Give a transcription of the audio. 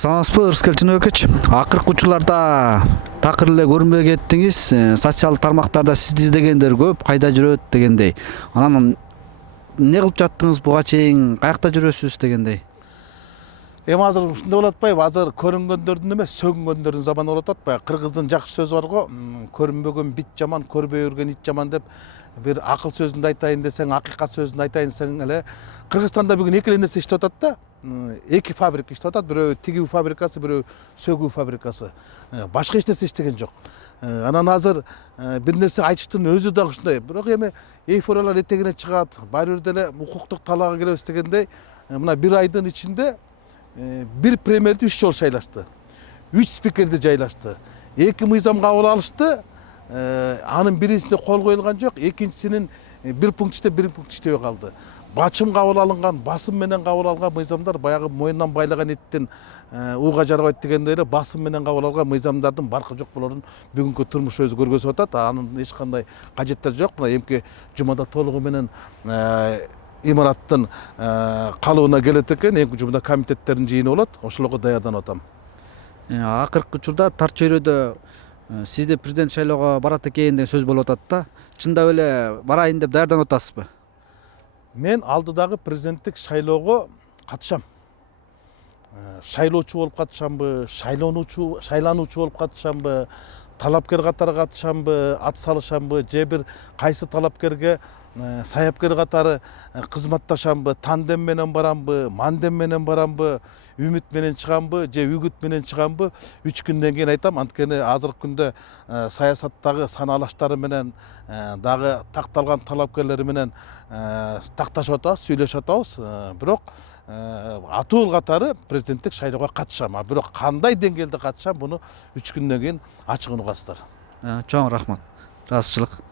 Саламатсызбы, Ырыскелчин Өкөч. Акыркы учурларда такыр эле көрүнбөй кеттиңиз. Социалдык тармактарда сизди издегендер көп, кайда жүрөт дегендей. Анан эмне кылып жаттыңыз буга чейин, каякта жүрөсүз дегендей. Эми азыр ушундай болуп атпайбы? Азыр көрүнгөндөрдүн эмес, сөгүнгөндөрдүн заманы болуп атпайбы? Кыргыздын жакшы сөзү бар го, көрүнбөгөн бит жаман, көрбөй өргөн ит жаман деп. Бир акыл сөзүндү айтайын десең, акыйкат сөзүндү айтайын десең эле, Кыргызстанда бүгүн эки эле нерсе иштеп атат да. Эки фабрика иштеп атат, бирөө тигүү фабрикасы, бирөө сөгүү фабрикасы. Башка эч нерсе иштеген жок. Анан азыр бир нерсе айтыштын өзү да ушундай. Бирок эми эйфориялар этегине чыгат, баары бир деле укуктук талаага киребиз дегендей, мына бир айдын ичинде бир премьерди 3 жолу шайлашты. 3 спикерди жайлашты. 2 мыйзам кабыл алышты. Анын бирисинде кол коюлган жок, экинчисинин бир пункт иштеп, бир пункт иштебей калды. Бачым кабыл алынган, басым менен кабыл алган мыйзамдар баягы моюндан байлаган эттен ууга жарабайт дегендей эле басым менен кабыл алган мыйзамдардын баркы жок болорун бүгүнкү турмуш өзү көргөзүп атат. Анын эч кандай кажеттери жок. Мына эмки жумада толугу менен имараттын калыбына келет экен. Эмки жумада комитеттердин жыйыны болот. Ошолорго даярданып атам. Акыркы учурда Тар чөйрөдө сизди президент шайлоого барат экен деген сөз болуп атат да. Чындап эле барайын деп даярданып атасызбы? Мен алдыдагы президенттик шайлоого катышам. Шайлоочу болуп катышамбы, шайлануучу болуп катышамбы, талапкер катары катышамбы, ат салышамбы, же бир кайсы талапкерге саяпкер катары кызматташамбы, тандем менен барамбы, мандем менен барамбы, үмүт менен чыгамбы, же үгүт менен чыгамбы, 3 күндөн кийин айтам. Анткени азыркы күндө саясаттагы санаалаштары менен дагы такталган талапкерлери менен такташып атабыз, сүйлөшүп атабыз. Бирок атуу катары президенттик шайлоого катышам. Бирок кандай деңгээлде катышам, буну 3 күндөн кийин ачыгын угасыздар. Чоң рахмат. Ыраазычылык.